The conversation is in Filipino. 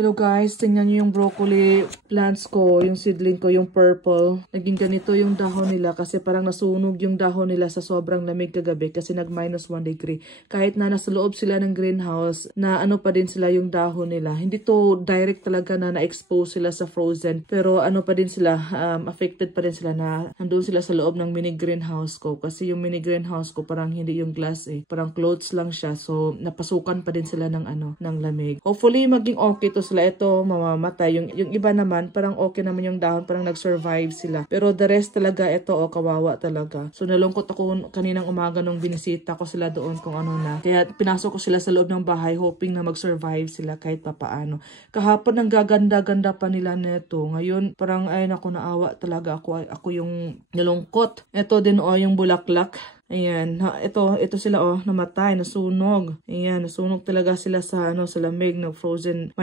Hello guys, tingnan nyo yung broccoli plants ko, yung seedling ko, yung purple. Naging ganito yung dahon nila kasi parang nasunog yung dahon nila sa sobrang lamig kagabi kasi nag -1 degree. Kahit na nasa loob sila ng greenhouse, na ano pa din sila yung dahon nila. Hindi to direct talaga na na-expose sila sa frozen, pero ano pa din sila, affected pa din sila na nandun sila sa loob ng mini greenhouse ko. Kasi yung mini greenhouse ko parang hindi yung glass parang clothes lang siya. So napasukan pa din sila ng ng lamig. Hopefully maging okay to sila. Ito mamamatay. Yung iba naman parang okay naman yung dahon, parang nag-survive sila. Pero the rest talaga ito kawawa talaga. So nalungkot ako kaninang umaga nung binisita ko sila doon kung ano na. Kaya pinasok ko sila sa loob ng bahay hoping na mag-survive sila kahit papaano. Kahapon ang gaganda-ganda pa nila neto. Ngayon parang ay naku, naawa talaga ako yung nalungkot. Ito din yung bulaklak. Ayan, ito sila namatay, nasunog. Ayan, nasunog talaga sila sa sa lamig, na frozen